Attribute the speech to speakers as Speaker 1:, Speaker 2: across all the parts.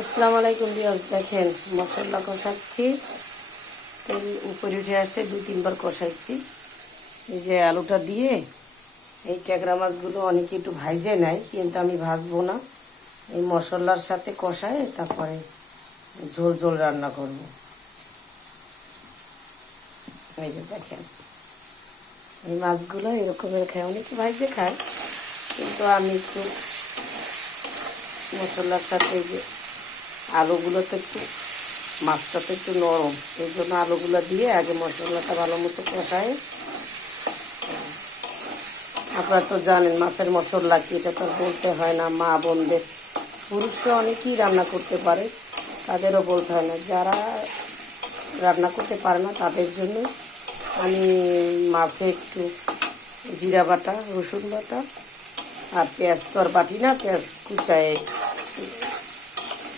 Speaker 1: আসসালামু আলাইকুম বিয়াস দেখেন মশলা কষাচ্ছি। তেল উপরে উঠে আসে, দুই, তিনবার কষাইছি। এই যে আলুটা দিয়ে এই ট্যাংরা মাছগুলো অনেকে একটু ভাইজে নেয় কিন্তু আমি ভাজবো না। এই মশলার সাথে কষায় তারপরে ঝোল ঝোল রান্না করব। এই যে দেখেন, এই মাছগুলো এরকমের খায়, অনেকে ভাইজে খায়, কিন্তু আমি একটু মশলার সাথে যে আলুগুলো তো একটু মাছটা তো একটু নরম। এই জন্য আলুগুলো দিয়ে আগে মশলাটা ভালো মতো কষায় আপনারা তো জানেন মাছের মশলা কি, এটা তো বলতে হয় না, মা বোনদের। পুরুষরা অনেকেই রান্না করতে পারে, তাদেরও বলতে হয় না। যারা রান্না করতে পারে না, তাদের জন্য আমি মাছে একটু জিরা বাটা, রসুন বাটা আর পেঁয়াজ তো আর বাটি না, পেঁয়াজ কুচায়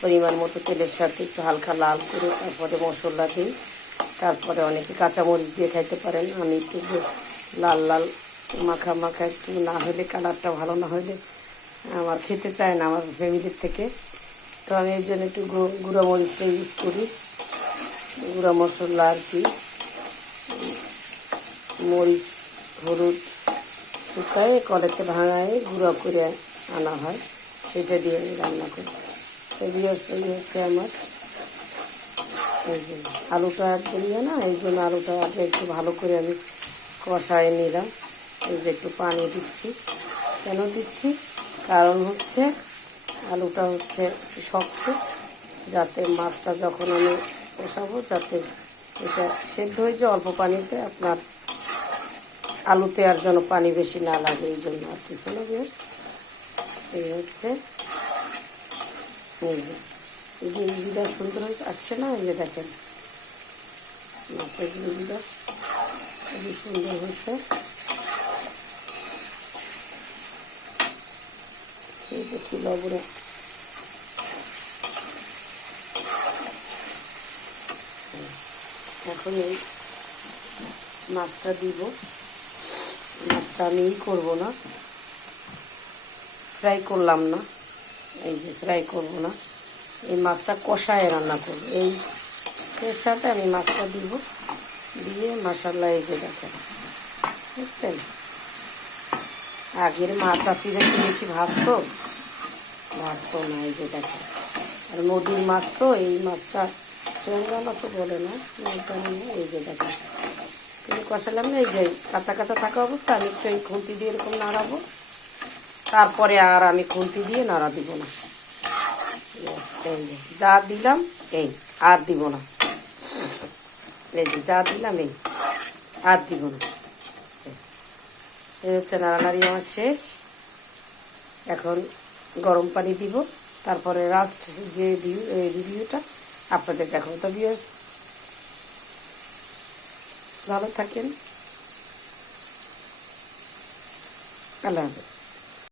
Speaker 1: পরিমাণ মতো তেলের সাথে একটু হালকা লাল করে তারপরে মশলা দিই। তারপরে অনেকে কাঁচামরিচ দিয়ে খাইতে পারেন। আমি একটু লাল লাল মাখা মাখা একটু না হলে কালারটা ভালো না হলে আমার খেতে চায় না আমার ফ্যামিলির থেকে। তো আমি এই জন্য একটু গুঁড়ো মরিচটা ইউজ করি। গুঁড়ো মশলা আর কি। মরিচ, হলুদ, শুকায় কলেতে ভাঙায় গুঁড়ো করে আনা হয়। সেটা দিয়ে আমি রান্না করি। তো বৃহস্পতি হচ্ছে আমার এই যে আলুটা দিয়ে না, এই জন্য আলুটা আগে একটু ভালো করে আমি কষায় নিলাম। এই যে একটু পানি দিচ্ছি। কেন দিচ্ছি? কারণ হচ্ছে আলুটা হচ্ছে একটু শক্ত, যাতে মাছটা যখন আমি কষাবো, যাতে এটা সেদ্ধ হয়েছে অল্প পানিতে, আপনার আলুতে আর যেন পানি বেশি না লাগে, এই জন্য আর কিছু না এই হচ্ছে এই যে ইলিটা সুন্দর আসছে না? এই যে দেখেন। মাছের ইলিটা খুবই সুন্দর হয়েছে। এই দেখি লবণে। এখন এই মাছটা দিব। মাছটা আমি করব না। ফ্রাই করলাম না। এই যে ফ্রাই করব না। এই মাছটা কষায় রান্না করব। এই এর সাথে আমি মাছটা দিব। দিয়ে মশাল্লা এই যে দেখেন। বুঝছেন? আগের মাছ আসিরা কি বেশি ভাজতো? ভাজতো না, এই যে দেখেন। আর নদীর মাছ তো, এই মাছটা চঙ্গা মাছও বলে না, এই যে দেখেন। কিন্তু কষালাম না, এই যে কাঁচা কাঁচা থাকা অবস্থা, আমি একটু এই খুঁটি দিয়ে এরকম নাড়াবো। তারপরে আর আমি খুন্তি দিয়ে নাড়া দিব না। যে দিলাম, এই, আর দিব না। এই যে, যা দিলাম, এই, আর দিব না। এই হচ্ছে নাড়ানাড়ি আমার শেষ। এখন গরম পানি দিব। তারপরে লাস্ট যে ভিউ রিভিউটা আপনাদের দেখো তো ভিউয়ার্স ভালো থাকেন। আল্লাহ হাফেজ।